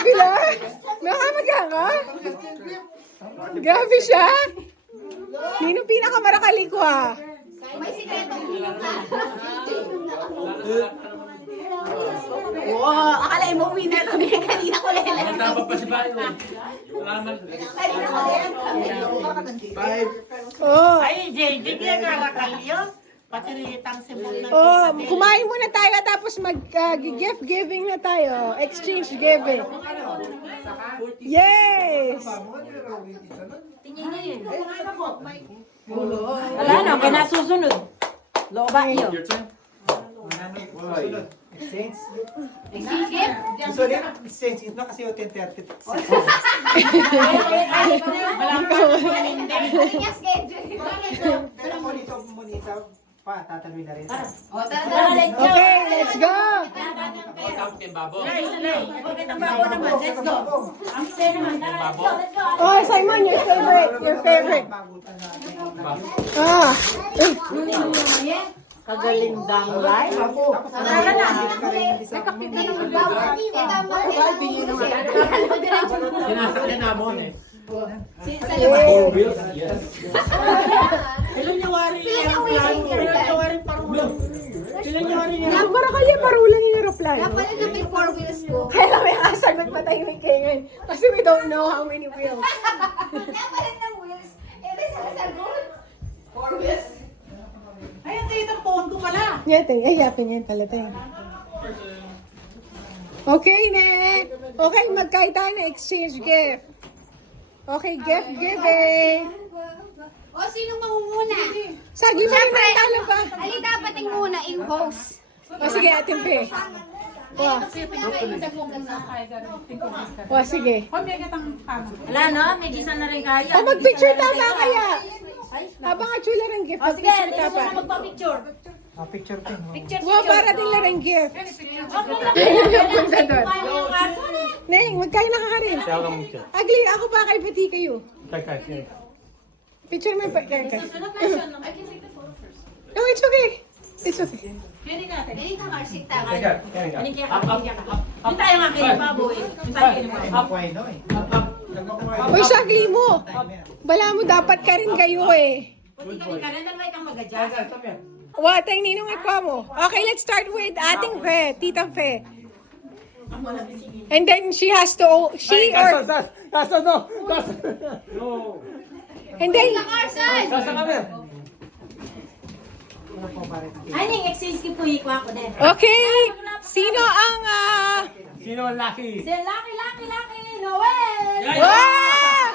kabila? Nakamaga ka? Grabe siya. Nino pinakamarakalikwa? May sikretong inom ka. Wow, akalain mo winner kami kanina ko lele. Nagtapag pa si Bayo. Salamat. Kanina ko lele. Oh. Ay, JD, kaya ngarakal yun. Patiritang sibol ng Oh, kumain muna tayo tapos mag-gift giving na tayo. Exchange giving. Yes! Wala na, kaya nasusunod. Looban niyo. Your turn. Exchange. Gift? Sorry, exchange. Ito kasi yung 10:30. Yes, schedule. Pero ako dito monita pa, tataluin na rin. O, tara. Okay, let's go! Tapos yung babo. Okay, tambago naman. Let's go. Ang saya naman. Tara, let's go, let's go. Oh, Simon, your favorite. Your favorite. Ah. Kagaling dang live. Tara na. Sinasak niya na mo eh. Yeah. Wheels? Yes. Ilan niya wari niya ang plano? Ilan niya wari parulang? Ilan niya wari niya? Para kaya parulang yung aeroplano. Napala na may 4 wheels ko. Kaya lang may kasagot matahimik kayo ngayon. Kasi we don't know how many wheels. Napala ng wheels. Eh, may sasagot. 4 wheels. Ay, ang tayo ng pondo pala. Yating, ay yapin yan talaga eh. Okay, ne. Okay, magkait tayo na exchange gift. Okay, gift giving. O, sino mangunguna? Sagi mo yung talo ba? Ali, dapat yung muna, yung host. O sige, atin pe. Wow. O sige. Wala no, may gisa na rin kayo. O mag-picture tama kaya. Habang chula ng gift, O sige, mag-picture hindi tapa. na magpa-picture. Picture pin. Picture, Wow, para din lang ang gift. Neng, magkain na ka rin. Siya ka mo siya. Agli, ako pa kay pati kayo. Teka, siya. Picture mo yung pagkain ka. No, it's okay. It's okay. Dali ka, Marcy, tama. Teka, yan nga. Hindi tayo nga kayo, baboy. Hindi tayo kayo. Bueno eh. Uy, sagli mo. Bala mo, dapat ka rin kayo eh. Puti ka rin, dalawa kang mag-adjust. What, ang ninong ikwa mo. Okay, let's start with ating Fe, Tita Fe. And then she has to, she or, No. and then, Carson! Kasa kami. Ay, ning exchange ko po hikwa ko din. okay, sino ang, Sino ang lucky? Si Lucky, Noel! wow!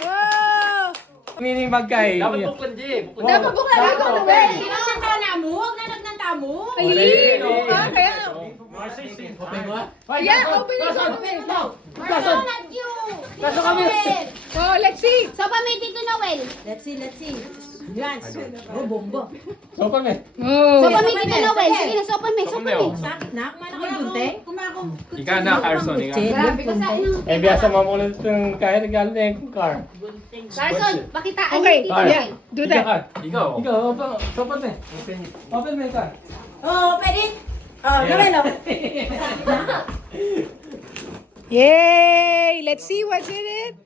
Wow! Meaning magkay. Dapat buklan di. Dapat buklan ako, Noel. Sino ang tamo? Huwag na nagtamo. Ali, kaya, Open mo? yeah, open it, open. Not you! Kaso kami. Oh, let's see. So, pamitin to Noel. Let's see. Yan. Oh, bombo. So kami. Oh. So, pamitin to Noel. Sige na, so, pamitin. So, pamitin. Sakit na, kumana ko bunte. Ika na, Carson. Ika. Grabe ka sa inyo. Eh, biasa mamulit yung kaya regalo na yung car. Carson, pakitaan Okay, niyo dito. yeah, do that. Ikaw. Ikaw, open mo. Open mo yung car. Oh, pwede. Oh, Noel, oh. Yay! Let's see what's in it.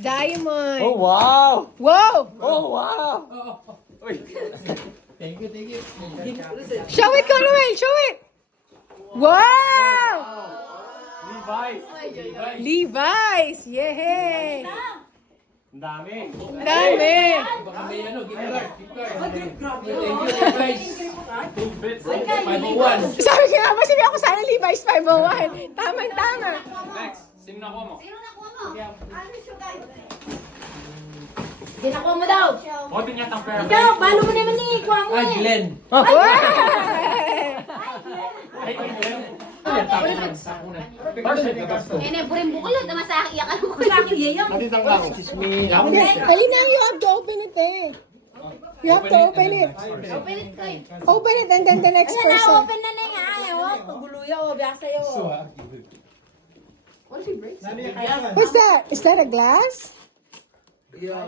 Diamond. Oh wow! Whoa! Oh wow! Uy. Thank you. Show it, Noel. Show it. Wow! Levi's. Yay! Ang dami. Dami. Baka may ano, gift card. Thank you, guys. 2 bits. 501. Sabi ko nga ba, sabi ako sana Levi's 501. Tama. Next. Sino na mo? Sino nakuha mo? Ano siya, guys? Ginakuha mo daw. Bote niya tang pera. Ikaw, paano mo naman hikwa mo Ay, eh. Glenn. Wow! Ay, Glenn. Takunan. Eh, burin bukulot. Masakit, iyakan mo. Sa akin yayaw. Halina, you have to open it eh. You have to open it. Open it ko eh. Open it and then the next Ayan na, person. open na na nga. Ewan, paguluya o, biyasa yun. What's that? Is that a glass? Grabe!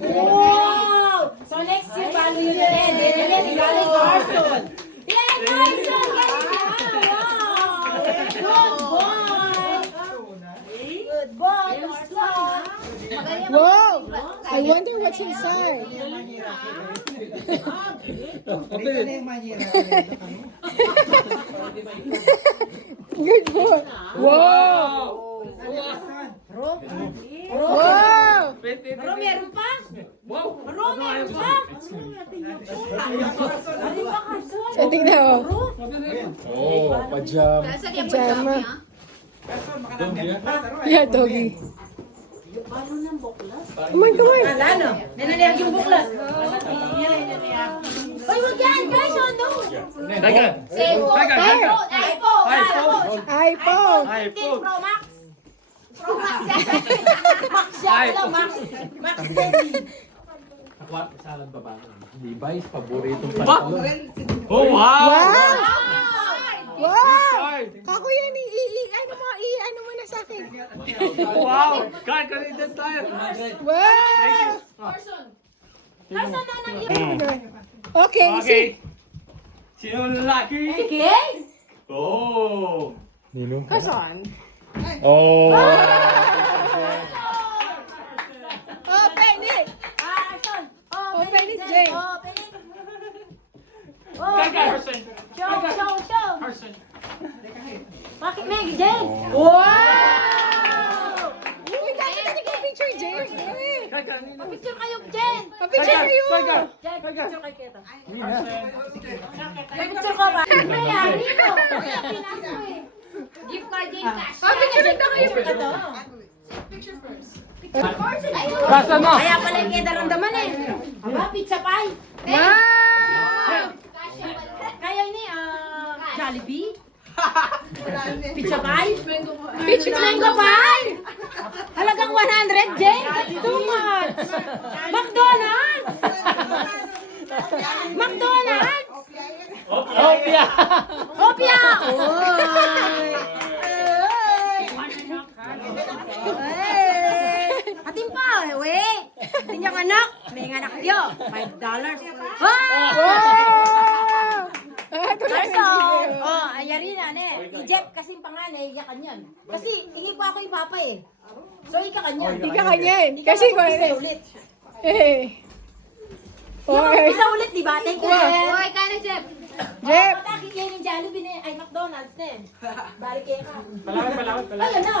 Wow! So next year, follow yun na rin. Galing Carson. Yan, Carson! Wow! I wonder what's inside. Ito na yung manyera. Good boy. Wow! Wow! Bro, meron pa? Wow! Bro, meron pa? So, tingnan mo. Oh, pajam. Pajama. Yeah, doggy. Come on, come on. Ano? Nananayag yung buklat. Uy, wag yan! Guys, oh no! Teka. iPhone. 15 Pro Max. Pro Max yan. Max yan lang, Max. Max Daddy. Levi's, paboritong pantalon. Oh, wow! Wow! Wow! Kako yan, ano mo na sa akin. Wow! God, kanina tayo. Wow! Nasaan na nang iba? Okay, Okay. Sino ang lalaki? Okay? Oh! Nino? Kasan? Oh! Open it! Son. Open it, Jane. Open it. Oh, Teka, Harson. show. Harson. Bakit Meg, Jen? Wow! Uy, dapat natin kayo picture, Jane. Picture kayo, Jen. Picture kayo. Jen, picture kay Keta. Picture ko ba? Kaya, Rino. Gift card din cash. Picture na kayo. Basta mo! Kaya pala yung Keta ramdaman eh. Aba, pizza pie. Wow! Kaya ini, Jollibee. Pizza pie? Mango pie? Halagang 100, Jen? That's too much. McDonald's? McDonald's? Opia! Hopia! Atin pa, wait. Atin yung anak. May anak kayo. $5. Wow! Ito na Kasi, yung ayari na, ne. I-Jeff kasing panganay, iyakan yan. Kasi, tingin pa ako yung papa eh. So, ika kanyan. Ika kanyan. Kasi kung Isa ulit. eh. Okay. Isa ulit, di ba? Thank you, Wow. Jeff. Okay, ka na, Jeff. Jeff. Patakit kayo ng Jollibee na ay McDonald's na eh. Balik kayo ka. Palawit. Ayun na.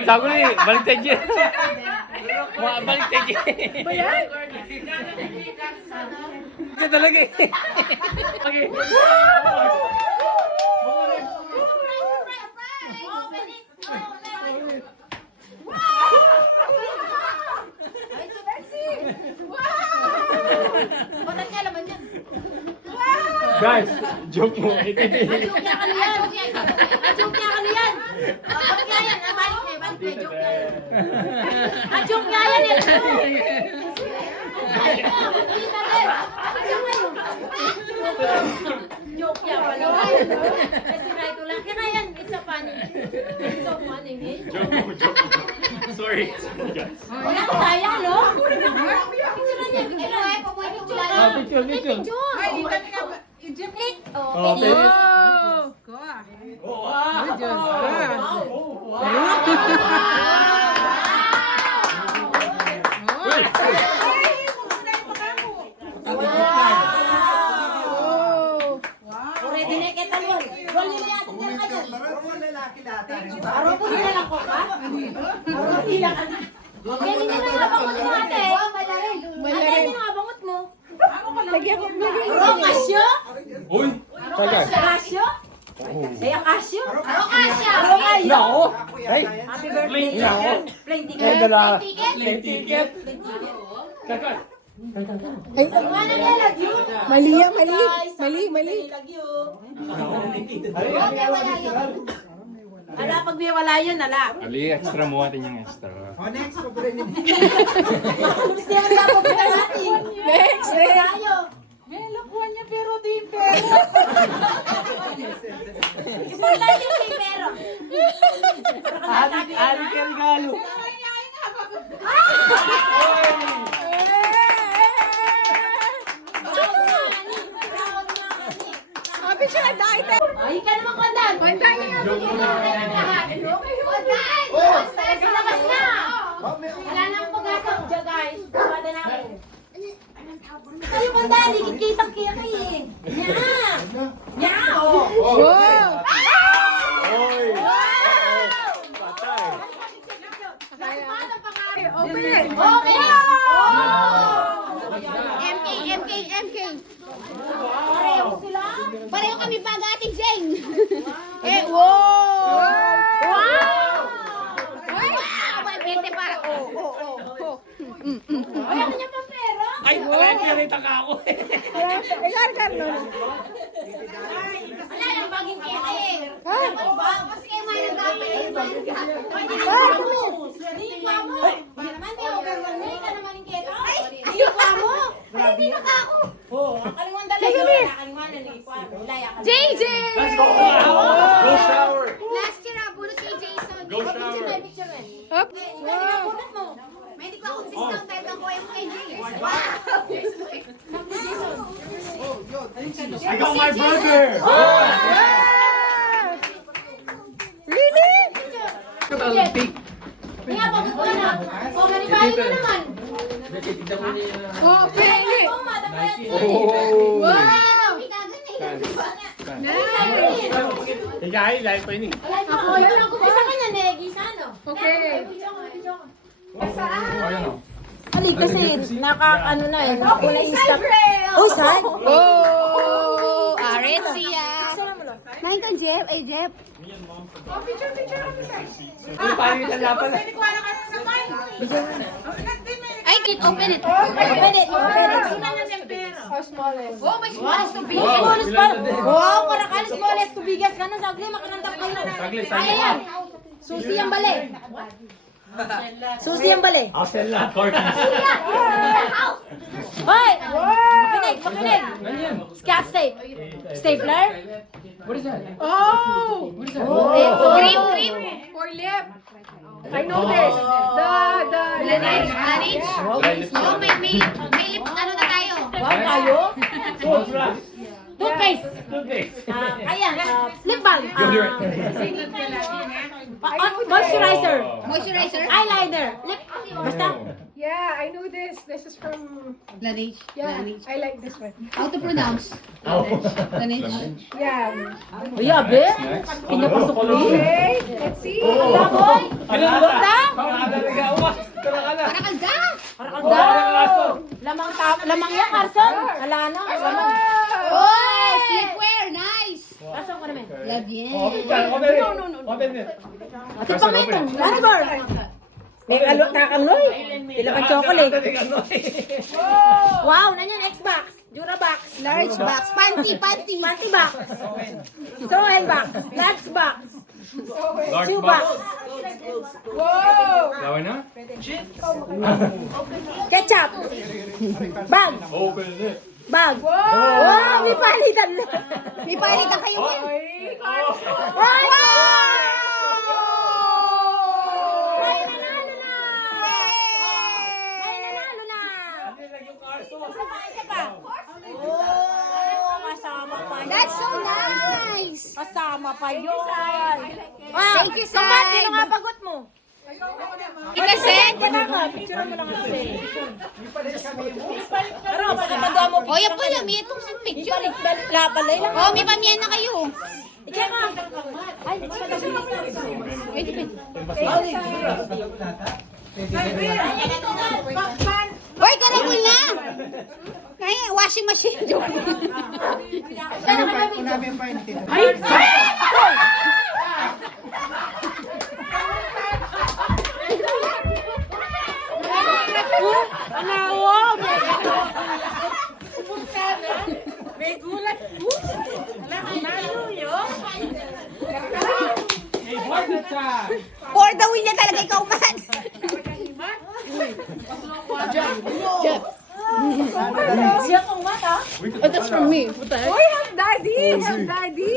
Sabi ko eh, balik tayo dyan. Balik tayo dyan. Ba yan? Ito talaga eh. Okay. Open it. Ay, so sexy. Ba't niya laman yan? Guys, joke mo. Joke niya ka na yan. Joke niya ka na yan. Joke niya yan. Balik niya. Joke niya yan. Joke niya yan. Joke niya ka na yan. Kasi right lang. Kaya yan. It's a funny. It's so funny. Joke mo. Sorry. Wala ko sayang, no? Picture na niya. Picture. Oh, Okay. Oh. ready na kita talon. Wali na yatin na kayo. Araw po nila lang ko ka? Araw nila ka na. Kaya hindi na nabangot mo ate. Ate, hindi na nabangot mo. Lagyan ko. Rocasio? Uy! Casio? Ay, Casio? Rocasio. Rocasio? Hey! Happy birthday. Plane ticket. Ay, dala. Plane ticket! Kakal! Ay, Wala na lagyo. mali yan, mali. Lagyo. Ala, pag may wala yun, ala. Ali, extra mo atin yung extra. Oh, next ko pa rin yun. Gusto yung napapunta natin. Next. Tayo. Wala yung may pero. Ali ka regalo! Happy siya, dahil Ay, ka naman, Kondan. Kondan, hindi nga Joke po. lang. Kondan! Labas na! Wala nang pag-asa dyan, guys. Bata namin. Kayo, Kondan, ikikitang-kita eh. Nya! Nya! Oh! Wow! Oy! Open it. Okay! MK. Pareho sila? Pareho kami pag ating Jeng. Wow! Wow! May bete para. Ay, ano niya pang pera? Ay, pinarita ka ako eh. Igar-gar nun. Wala lang baging kita eh. Ha? Kasi kayo may nagkapit. Hindi pa mo. Naman, di ako gano'n. Hindi ka naman yung kita. Hindi pa mo. Hindi pa ako. Kalingon dala yun. Kalingon na ni Kwan. Laya ka. JJ! Let's go! Go shower! Last year, abunot kay Jason. Go shower! Picture eh. Up. Wow. Bunot mo. May hindi pa akong discount kahit ang kuya mo kay Jay. I got my brother! Really? Kaya pagod ko na. O, manibahin mo naman. Open it. Oo, matapayan siya. Wow! Higay, live pa yun eh. Ako, yun ang kumisa ka niya, Negi. Sano? Okay. Ayun o. Ali, kasi naka-ano na eh. Ako na stop. Oh, saan? Oh, Aretsia. Nahin kang Jeff. Ay, Jeff. Yung palitan na pala. Ay, open it. Open it. How small is? Oh, may smallest to be. Wow, Smallest pa. ilan na din? Wow, parakalis smallest to biggest. Ganun, sagli, makanandap kayo. Saglit, Ay, saglit. ayan. Susi ang bali. Susi ang bali. I'll sell that for you. Hoy! Makinig. Ganyan. Scotch tape. Stapler. What is that? Oh! What is that? Cream. For lip. I know this. The Laneige. Laneige. Oh, may lip. Ano na tayo? Wow, tayo. Toothbrush. Toothpaste. Toothpaste. Ayan. Lip balm. Moisturizer. Moisturizer. Eyeliner. Lip. Basta. Yeah, I know this. This is from. Laneige. Yeah, I like this one. How to pronounce? Oh. Laneige. Yeah. Uy, abe. Pinapasok ko. Okay, let's see. Ala, boy. Basta? Pangalagawa. Para kang da. Lamang yan, Carson. Ala na. Lamang. Oh, sleepwear. Nice. Carson ko naman. Love yan. Open it. Ate pang ito. Lanibor. May nakakaloy. Ilang ang chocolate. Wow, nanyan Xbox. Durabox. Large box. Panty. Panty box. Strohen box. Large box. Large Shoe box. box. Whoa! Gawin na? Ketchup. Bag. Open it. Bag. Wow, may palitan na. May palitan kayo. Ay, Wow! Ay, Ay, nanalo na! Ay, nanalo na! Isa pa. Oh, kasama pa yun. That's so nice. Kasama pa yun. Thank you, Sai. Kamat, sino nga pagot mo? Ikaset. Picture mo lang kasi. Pero, pagkatanda mo. O, yan pala. May itong sa picture. Balik-balik lapalay lang. Oh, may pamyan na kayo. Ikaw ka. Ay, Wait, wait. Hoy, karagol na. Ay, washing machine. Joke. For the win na talaga ikaw, man. siya kong mata. that's from me. Boy, have daddy! Have daddy!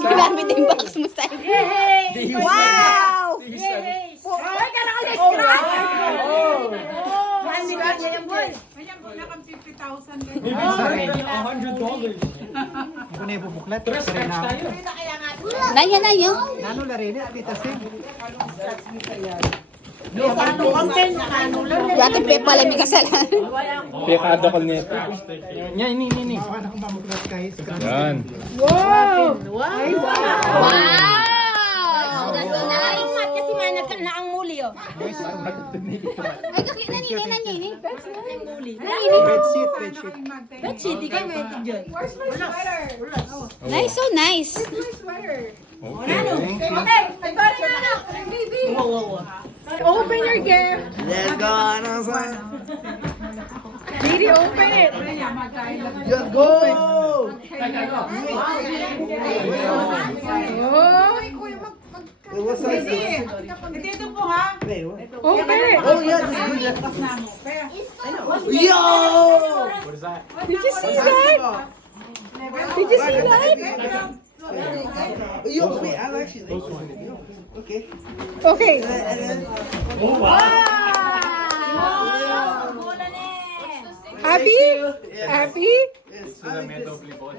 Ginamit yung box mo sa'yo. Wow! Ay, karakal extra. Yan, ni Kanya yan, boy. Maybe $100. na yung bubuklat. Tres Sarili cards na. tayo. Nanya na yun. Nano la rin eh, Tita Sim. Dati pe pala may kasalanan. Pekado ko nito. Yan, ini. Baka na kung mamuklat kahit scratch. Yan. Wow! Wow! That's nice. Kasi manag ka na ang muli, oh. Ay, kakita nini. Bedsheet. Ba't city ka may ito dyan? Where's my sweater? Nice, so nice. Where's my sweater? Okay. Thank you. Okay, I got it now. Baby. Open your gift. Let's go. Baby, open it. Let's go. Oh, It was so Dito po ha. open it. Oh yeah, this is good. Yo! What is that? Did you see that? Did you see that? Yo, wait, I like it. Okay. Okay. Oh, wow. Happy? Happy? This is a metal flipod.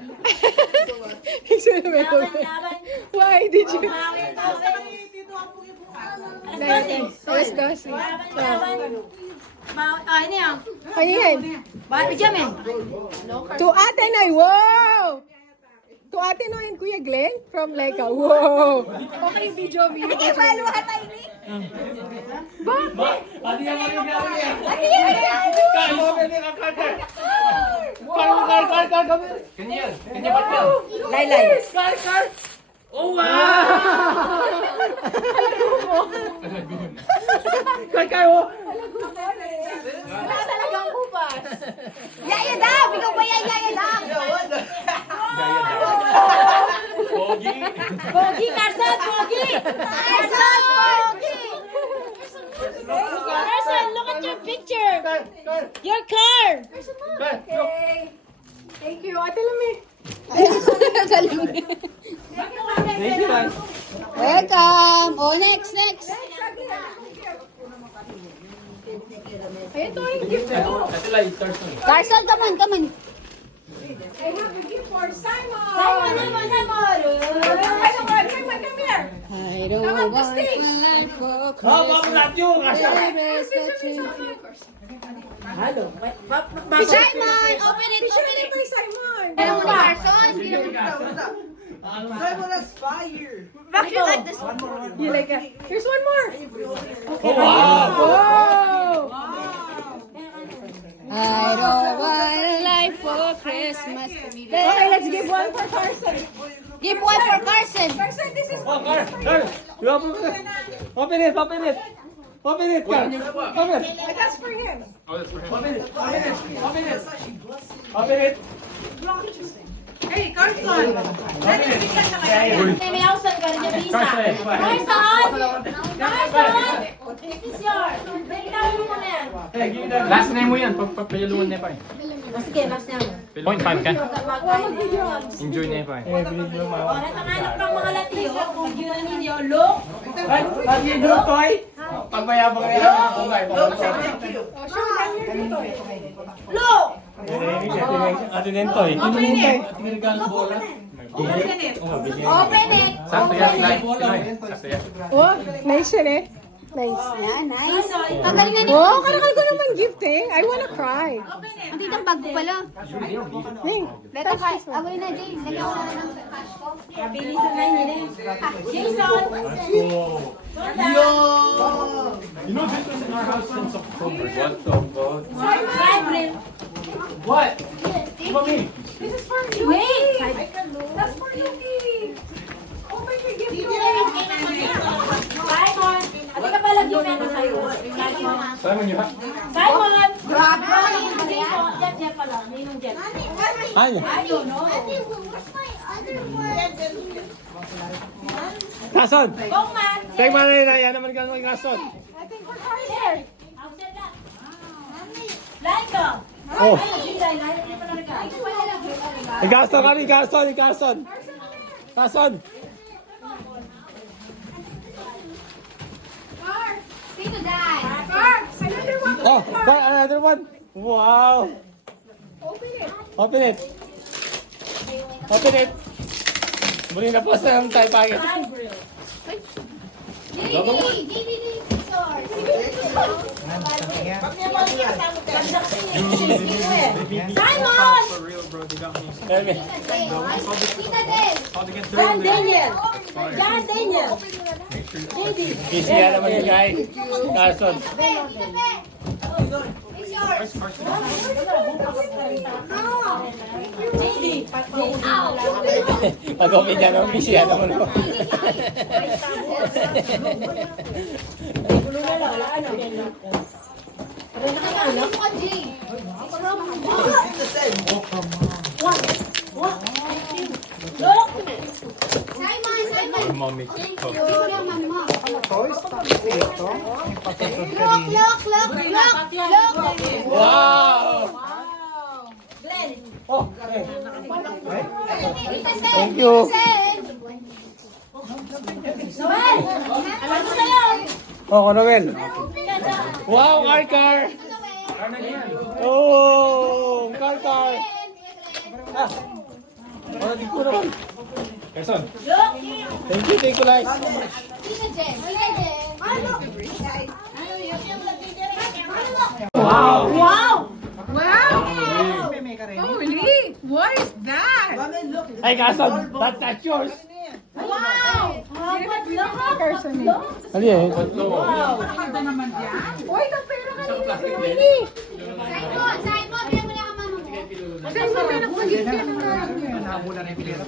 Why did you? Let's go see. Ano yan? Ano yan? Bakit dyan, eh? To Ate Noy. Wow! To Ate Noy and Kuya Glenn from Leica. Wow! Okay, video me. Sige, palo ka tayo, ni. Bakit? Adi yan, adi yan. Ano yan? Kaya, pwede ka karte. Karte. Kanya ba't yan? Laylay. Oh, wow! Kaya, Wala talagang kupas. Yaya daw! Ikaw ba yan, Yaya daw? Pogi. Pogi, Carson! Pogi! Carson! Pogi! Carson, look at your picture! Your car! Okay. Thank you. Ate Lami. Thank you, guys. Welcome. Oh, next. Ito yung gift. Ito lang, stars na. Carson, come on. I have a gift for Simon. Simon! Simon, come here. I don't Come on, want stage. my life for Mamulat yun! Simon, open it. Kay Simon. Pero mo ni Carson. Simon, that's fire. Bakit you like this? You like it? Here's one more. Oh, wow! Whoa! I don't want a life for Christmas. Okay, let's give one for Carson. Give one for Carson. Carson, this is Oh, Carl! Open it, Carl. Open it. that's for him. Open it. Hey, Carson! May hausan ka rin yung visa. Carson! This is yours. Bigyan mo na yan. Last name mo yan, pagpapayaluan niya pa eh. Sige, last na yan. 0.5 ka? Enjoy niya pa eh. Oras ang anak ng mga Latino. Mag-yun ninyo. Look! Pagmayabang na yan. Show them your dito. Look! Ate Nentoy. Open it! Sakto yan, Sakto yan. Oh, nice yun eh. Nice. Yeah, nice. Ang galing na ni. Oh, karakal ko naman gift eh. I wanna cry. Ang titang bag ko pala. Hey, Leto ka. Away na, Jay. Lagyan ko na ng cash ko. Bilisan na yun eh. Jason! You know this was in our house since October. What the fuck? Vibrant! What? Mami! this is for you. Wait! That's for you. Open your gift. Simon! Ati ka pala ginagawa sa'yo. Simon! Simon, you have... Simon! Grabe! Jet pala. Ninong jet. Hi. Ayun, no? Kason! Kung man! Take mo na yan naman ka ng Kason. I think for Carson. Outside lang. Line ko! Oh. Ay, nagbigay. Line ko pala nagka. Kason kami, Kason. Kason! Sino dad? Another one. Oh, another one. Wow. Open it. Open it. Open it. Muli na po sa tayo packet. Simon! Kevin. John Daniel! John Daniel! JD! Busy yan naman yung guy. Carson. Pag-open dyan naman, busy yan naman. Mommy. Toys, ito. Yung pasusod kanina. Wow! Oh, okay. Thank you. Noel! Alam ko sa'yo! Oh, Noel. Wow, car. Oh, car. Ah. Oh, di ko naman. Quezon. Thank you, Lai. Wow. Wow! May ka rin. Holy! What is that? Hey, Quezon, that's yours. Carson eh. Ano yan? Uy, ito pera kanina. Really? Saan mo pera ko gift ka na? Nahabula na yung pera.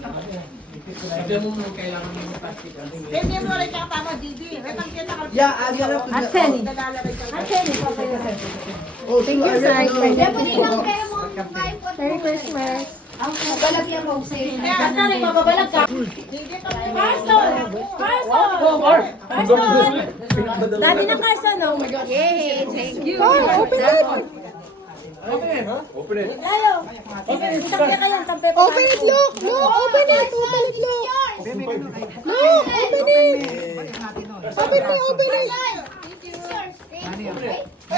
Thank you, Sai. Merry Christmas. Basta rin, mababalag ka. Carson! Carson! Daddy na Carson, oh my God. Yay! Thank you. Oh, open it. Layo! Tampe kayo, tampe pa. Open it, look. Look, open it. Open it, look. Look, open it. Open it.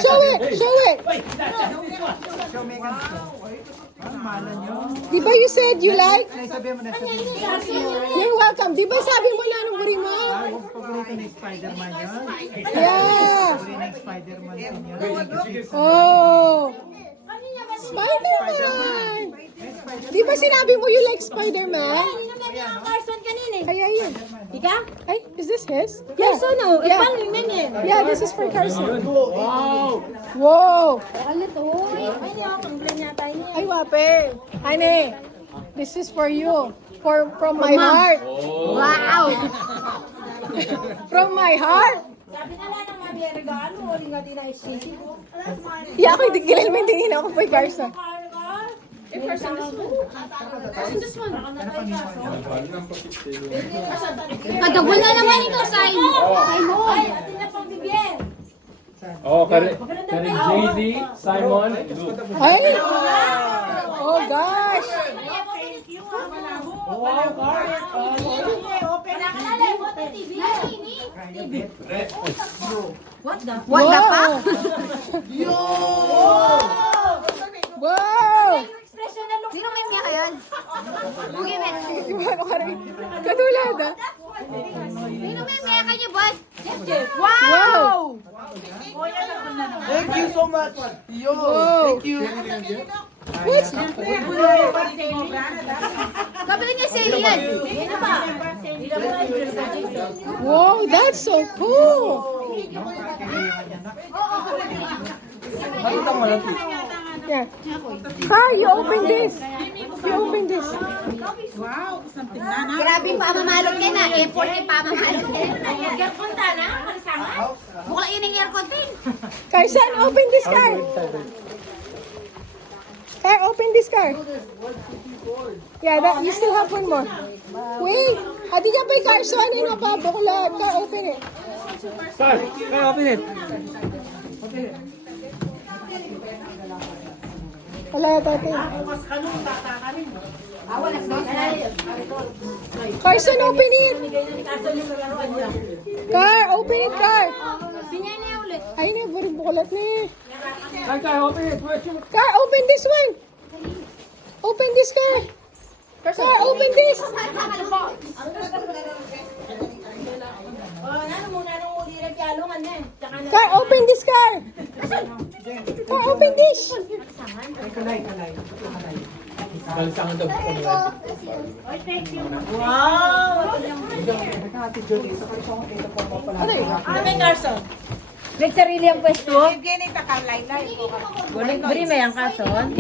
Show it. Show me ka. Ang malan yun. Di ba you said you like? Ay, sabihin mo na sabihin. You're welcome. Di ba sabi mo na nung buri mo? Paborito ni Spider-Man yun. Yeah. Paborito ni Spider-Man yun. Oh. Spider-Man. Di ba sinabi mo you like Spider-Man? Carson kanina eh. Kaya yun. Ika? Ay, is this his? Carson, oh. Yeah. Ipang rin eh. Yeah, this is for Carson. Wow! Wow. Kalit, oh. Ay, hindi ako. Pang-plan yata niya. Ay, wape. Honey, this is for you. From my heart. Wow! From my heart. Sabi na lang ng mga regalo, huling nga din na isisi ko. Yeah, ako hindi mo hindi ako kay Carson. Madagol na naman ito, Simon. Ay, atin na pang bibigyan. Oh, kare JD, Simon. Ay! Oh gosh! Wow, car. Nakalala, what the TV? What the Wow! Wow! Expression na look. Sino may miya ka yun? Bugi, men. Ano ka rin? Katulad ah. Sino may miya ka niyo, boss? Wow! Thank you so much. Yo, Wow! thank you. What's Sabi niya sa yan. Wow, that's so cool! Yeah. Car, you open this. You open this. Grabe pa mamalot ka na. Effort yung pamamalot ka na. Punta na, pagsangan. Bukla yun ang aircon din. Carson, open this car. Car, open this car. Yeah, that, you still have one more. Wait. Adi ka pa Carson, ano pa? Bukla. Car, open it. Car, open it. Wala tayo. Carson, open it. Car, open it, Car. Pinyana ulit. Ay, na, buri bukulat na eh. Car, open it. Where's your... Car, open this one. Open this car. Car, open this! Ano muna nung uli rin pialungan eh. Tsaka na. Car, open this, Car! Car, open this! Kalay. Balisangan daw. Wow! Ate Judy, so ito po mo pala. Ano may Carson? May sarili ang pwesto? Buri may ang Carson?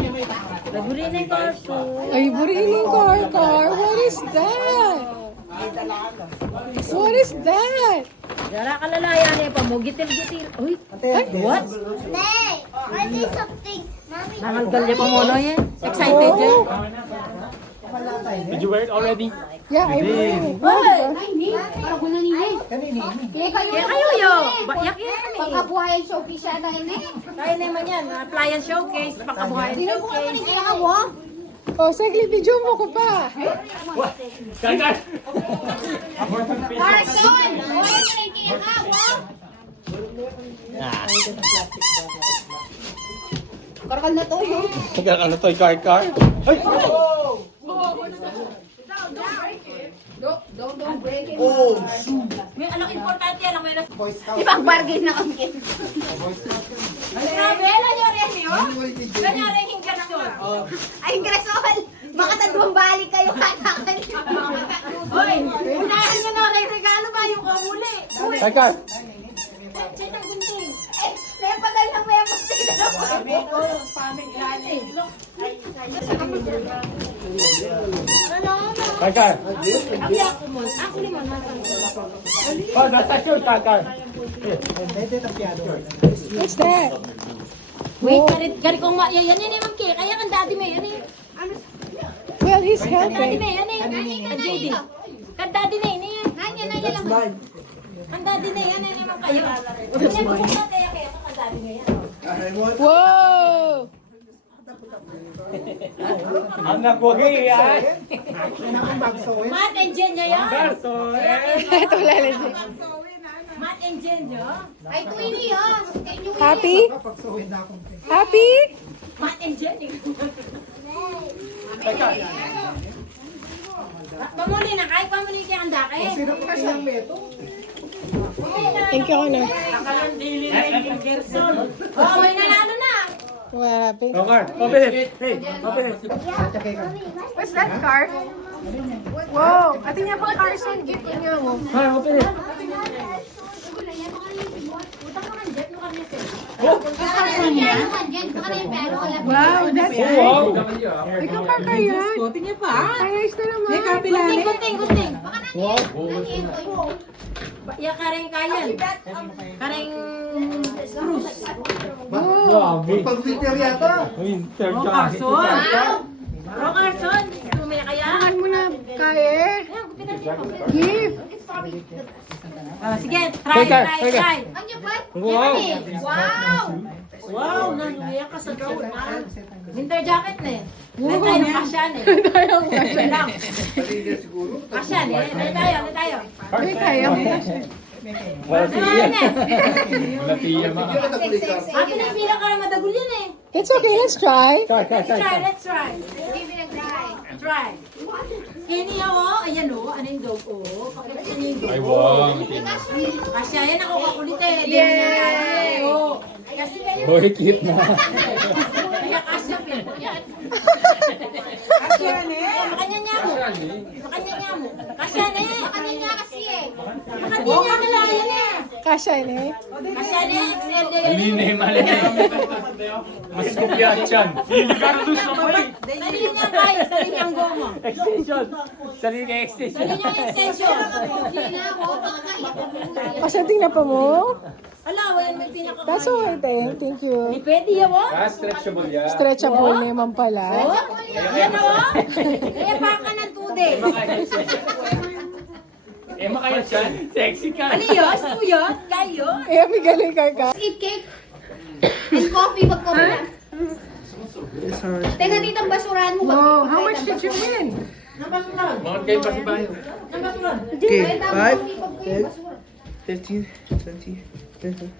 Buri na yung Carson. Ay, buriling Car. What is that? What is that? Yara kalalayan eh, pamugitil-gitil. Uy, what? Nay, I did something. Mommy. Nangalgal niya pamuno yan. Excited yan. Did you wear it already? Yeah, I bring it. Para ko nanini. Kanini. Kaya kayo yo. Yak yan. Pagkabuhayan showpiece siya tayo na eh. Kaya naman yan. Appliance showcase, pagkabuhayan showcase. Hindi na mo. Oh, saglit, video mo ko pa. Kar! Carson! Wala na rin kaya ka, wow. Karkal na to, no? Ano to, car? Ay! Don't break it. May anong importante yan. May Boy Scout. Ipag-bargain na kami. grabe. Alam nyo rin yun? Ganyan rin yung Carson. Ay, Grasol! Baka tatlong balik kayo katakan. Hoy, unahan nyo na rin regalo ba yung kamuli? Ay, car! Check ang gunting. Eh, napagal lang mo yung musika na po. Ay, car! Ang yak ko mo. Actually, man, masan ko. Oh, nasa shoot, car! Pwede na piano. What's that? Wait, gari kong yan yan yung kaya kaya kan daddy may yan eh. Well, he's Daddy helping. may yan eh. Kan JD. Kan daddy na yan eh. Nanya lang. Kan daddy na yan eh naman kayo. Kaya pupunta kaya kan daddy na yan. Whoa! Anak ko yan! Math and Jen nyo yan. Ito lalagyan. Math and Jen nyo. Ay, Twinnie, oh. Kay New Year. Happy? Pagsuhin na akong Happy? Math and Jen. Pamuli na kay pamuli kaya ang dake. Sino ko kasi ang peto? Thank you, Ana. Oh, may nanalo na. What happened? Car, open it! Hey, open it! What's that, Car? Wow! Atin niya pa Carson. Gift niya mo. Car, open it! Wow, that's Oh, wow! ikaw pa kaya? Tingnan pa. Ayos na naman. May Gunting. Wow! Ya kareng kayan. Kareng Bruce. Wow! Pag-winter yata. Winter Carson. Bro Carson. Tumaya kaya. Saan mo na kaya? Gift. Sige, try. Ano ba? Wow! Wow! Wow, nangyaya ka sa gawin. Winter jacket na eh. Dahil tayo ng kasyan eh. Kasyan lang. Kasyan eh. Dahil tayo. Ay, kaya mo. Wala siya! Wala siya mga. Akin ang pila ka na madagul yan eh. It's okay, let's try. Let's try. Give it a try. Try. Kini ako, ayan o, ano yung dog o. Pakita niyo yung dog. Ay, wow! Kasya, yan ako kakulit eh. Yay! Kasi kayo. Hoy, cute na. Kaya kasya, pero yan. Makanya niya mo. Makanya niya mo. Kasya na eh. Makanya niya kasi eh. Makanya niya nalayan eh. Kasha ni. Kasya na eh. XL na yan. Hindi na yung mali. Mas kopya dyan. Hindi ka rin sa mali. Sarili niya kayo, sarili niyang gomo. Extension. Sarili ka extension. Sarili niyang extension. Hindi na ako. Baka Kasi tingnan pa mo. Ala, wayan may pinaka. That's all, thank you. Hindi pwede yan mo. Stretchable yan. Stretchable naman pala. Yan o. Kaya pa ka ng 2 days. Eh, makayot yan. Sexy ka. Ano yun? Suyot? Kayo? Eh, may galing ka. eat cake. And coffee pag coffee na. Teka dito ang basurahan mo. Oh, how much did you win? Bakit kayo pa si Bayo? Okay, 5, 10, 15, 20, 30.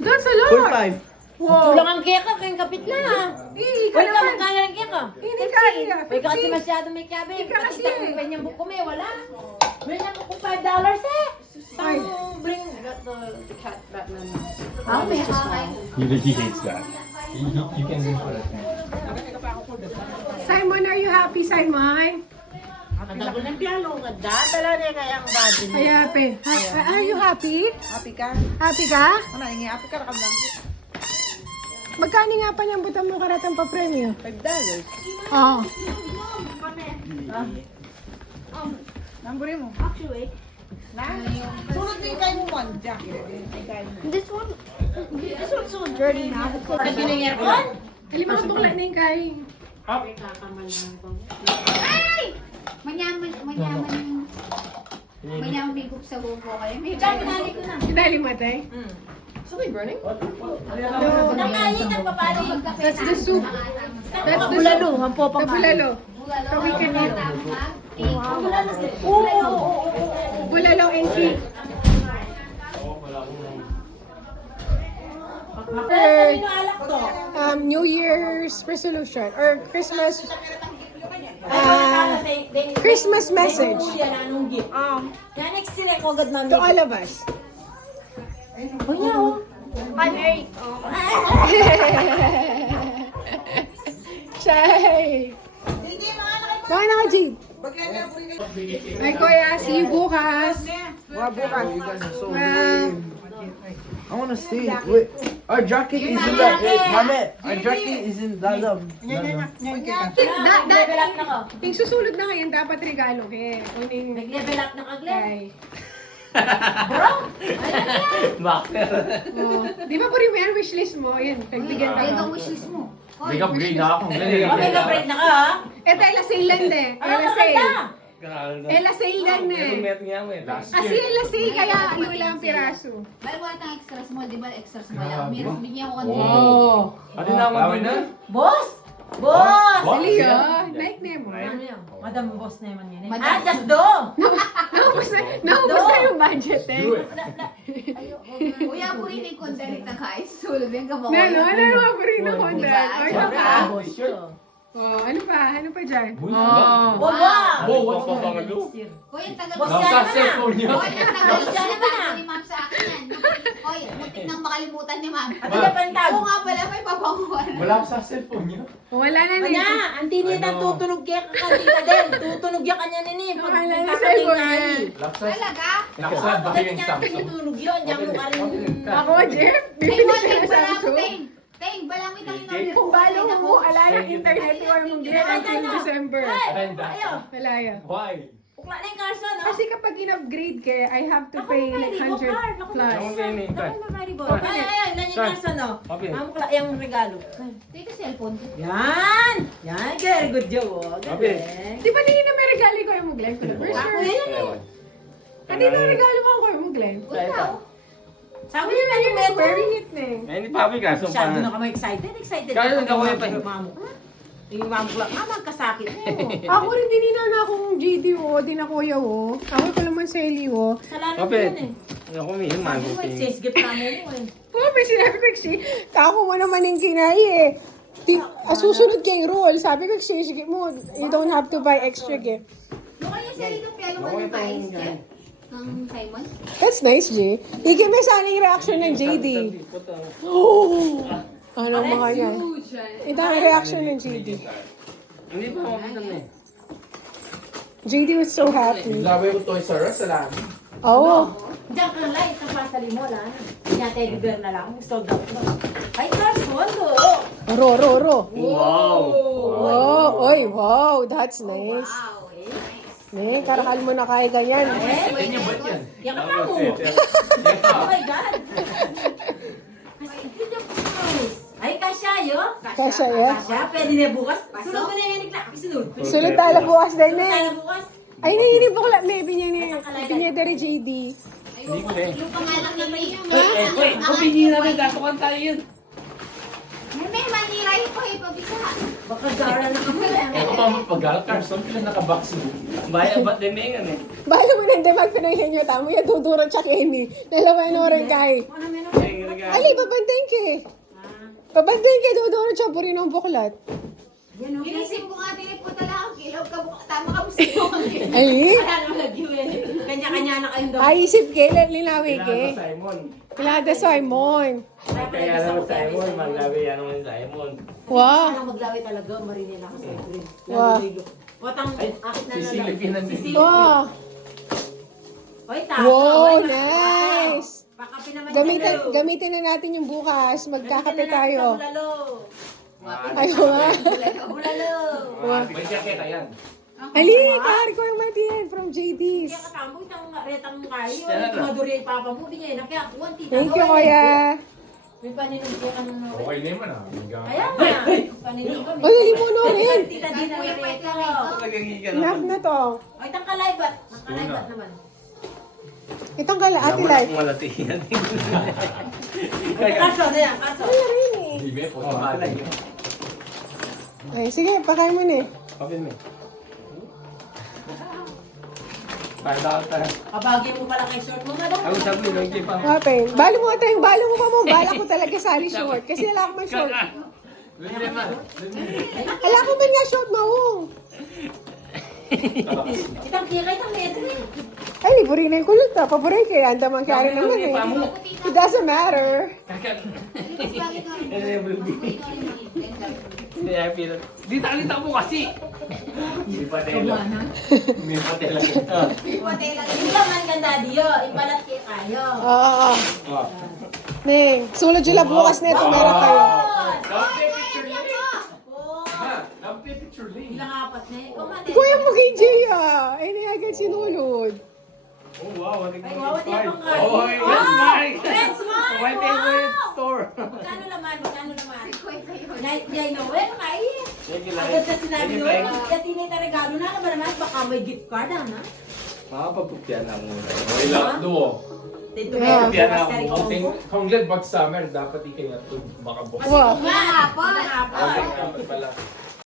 That's a lot. 45. Ito lang ang keka, kayong kapit na ha. Ika Uy, ka naman. magkano ng keka? Hindi kaya. Uy, ka kasi masyado may kabe. Ika kasi Patita eh. kung ganyan buko may wala. Ganyan buko $5 eh. Ay. Bring the cat Batman. Oh, may hakay. He hates that. You can do it. Simon, are you happy, Simon? Ang dagol ng piano. Ganda. Tala niya kaya ang body niya. Ay, happy. Are you happy? Happy ka? Happy ka? Ano, hingi happy ka na kami. Magkano nga pa niyang butang mo karatang pa-premyo? $5. Oo. Namburin mo. Actually, Sunod na yung kain mo man, Jackie. this one's so dirty now. Kasi ng aircon? Halimbawa tukla na yung kain. Ay! Manyaman may cook sa buko kayo. May Pinali ko na. Sinali matay? Nakalit ang papalo. That's the soup. That's the Bulalo, soup. ang popang The bulalo. So we can eat. Bulalo and cake. Alak to. New Year's resolution or Christmas Christmas message Yan, anong gift? Yan, next sila ko agad namin. to all of us. Oh, yeah, oh. I'm very... Shy. Baka naka Jade. Ay kuya, see you bukas. I want to stay. Wait, our jacket is in that. Wait, Mame, our jacket is in that. Level up na ko. Yung susulod na ngayon, dapat regalo ke. Kuning Nag-level up na ka, Glenn. kay. Bakit? Oh. Di ba puri mo yan wishlist mo? Yan, nagbigyan ka. Ay, ang wishlist mo. Make up grade na ako. Oh, may ka-break na ka, ha? Eto, ela sale lang de. Ano Ela ka sale. kanta? Ela sale lang de. Kasi ela sale, kaya lula ang piraso. Bal wala tang extra small, di ba extra small lang? Meron bigyan ko kanina. Oh. Ano naman na? Boss! Boss! Dali ah. Like na mo. Ano yun? Madam boss na naman yun. Madam. Just do! Naubos na yung budget eh. Kuya po ini kung dali na guys. Sulod yung gabaw. Ano nga po rin ng Honda? Ay, Diba? naka. Boss yun. Oh, ano pa? Ano pa dyan? Oh, wow! Bo, what's up, mga lo? Kuya, tagal Boss mo. yan Nasa na. cellphone niya. Kuya, tagal Boss yan mo na. ni ma'am sa akin yan. Kuya, mutik nang makalimutan ni ma'am. At ano pa ang tawag? Oo nga pala, may pabanguan. Wala sa cellphone niya. Wala na Kanya, rin. ang tinita tutunog kaya kakanta din. Tutunog ya kanya nini. Pag Wala na kakanta cellphone yung yan. nani. Talaga? Nakasad ba Pag yung niya Samsung? tutunog yun, diyan mo ka rin. Ako, Jeff, Teng, bibili wala ka na teng, sa wala ako, Samsung. teng. Teng, balang may tangin order. Kung balo mo, ala ng internet ko ay mong get until December. Ayaw. Wala yan. Why? Ukla na yung Carson, no? Kasi kapag in-upgrade ka, I have to pay like 100 plus. Ay, nan yung Carson, no? Mamukla yung regalo. Teka, cellphone. Yan! Yan, very good job, oh. Galing. Di ba hindi na may regalo ko yung Glenn? For Ako sure. yan, eh. Hindi na regalo ko yung Glenn. Ikaw. Sabi niya na yung meron. Very neat na eh. Hindi pa kami kaso Masyado na kami excited. Excited. Kaya nang gawin pa. Yung mamukla, magkasakit mo. Ako rin dinina na akong GD di na kuya o. Ako ko naman sa Eli o. Salanan ko yun, eh. Ako may yung Ano mo, excess gift na mo mo, eh. Oh, may sinabi ko, kako mo naman yung kinai eh. Susunod kay rule. Sabi ko, sige mo, you don't have to buy extra gift. Mukha yung sarili ng piano mo ng pais, Jeff. Ng Simon. That's nice, Jay. Tigil mo sana yung reaction ng JD. Oh! Ano mga yan? Ito ang reaction ng JD. Hindi pa ako na eh. JD was so happy. Sabi ko Toys R Us sa labi. Oh. Diyan ka lang, ito pa sa limo lang. Kaya teddy bear na lang, sold out na. Ay, Carson, do! Ro. Wow! Oh, oy, wow. That's nice. Wow, eh. Nice. Ne, karakal mo na kaya ganyan. Yan ka pa mo! Oh my God! Ay, kasya yo? Kasya, yeah. Kasya, pwede na bukas. Sunod ko na yung na. Sunod. Sunod tayo bukas din Sunod tayo eh. bukas. Ay, nanginip ako lang. Maybe niya dari JD. Yung pangalan ni May. Opinion namin, kasukan tayo yun. May manira yung pahipabisa. Baka Zara na kami. Ako pa magpag-galak, Carson, pila nakabox mo. Baya ba't din nga eh. Bala mo nang demag pinahin nyo. Tamo yan, tuturo siya Kenny. Dalawa yung oras kay. Ano meron? Ali, babantay ka eh. Pabandayin kay Dodoro Chapurin ng buklat. Inisip ko nga, tinipunta lang ang kilaw. Tama ka mo sa'yo. Ay, Wala naman nag-UN. Kanya-kanya na kayong daw. isip ke, linawi ke. Simon. Kilada Simon. Kaya naman Simon, maglabi yan naman Simon. Wow. Sana maglawi talaga, marinila ka sa green. Wow. Watang akit na Sisilipin na din. Wow. Hoy, taso. Wow, Hoy, nice. Pakapi naman Gamitin na natin yung bukas. Magkakape tayo. Bulalo. Ay, wow. Bulalo. May jacket, ayan. Ali, kahari ko yung Martin from JD's. Kaya katambo, itang retang kayo. Maduri ay papa mo, binyayin na kaya kuwan, tita. Thank you, Kuya. May paninong ko ka nung Okay na naman ah. Kaya nga. Paninong kami. Uy, dali mo na rin. Tita Dina may reto. Ano? Enough na to. O, itang kalaybat. Ang kalaybat naman. Itong kala, ate life. malati yan. Kaso na yan, kaso. Wala rin eh. Bibe, po sa Ay, sige, pakain mo na eh. Kapil mo. Para tayo. Kabagay mo pala kay short mo, madam. Ako sabi, nag-tip pa. Okay. Balo mo tayo. Balo mo pa mo. Bala ko talaga sali short. Kasi wala akong may short. Ala ko man nga short mo. Itang kikay, itang metro. Ay, liburin na yung kulot ah. Paboray kaya. Anda man kaya naman eh. It doesn't matter. Di talita mo kasi. May patela. May patela. Yung laman ganda diyo, ibalat kay kayo. Oo. Ning, sulod yung bukas na ito. Meron kayo. Picture link. Ilang apat na yun. Kumate. Kuya mo kay Jay ah. Ay, agad sinulod. Oh wow, Ay, wawat niya pang kayo. Oh, that's nice. That's mine! My favorite store. Magkano naman? Magkano naman? Yay, Noel, kay. Thank you, Agad na sinabi Thank you, Noel, Frank. yatinay na regalo na. Ano ba naman? Baka may gift card, ano? Makapagpupyan na muna. Okay lang, duo. Dito Yeah. kayo. Yan Mas ako. kari ko. Kung glad bag summer, dapat ikaya ito baka boss. Wow. Mahapon. Okay, dapat pala.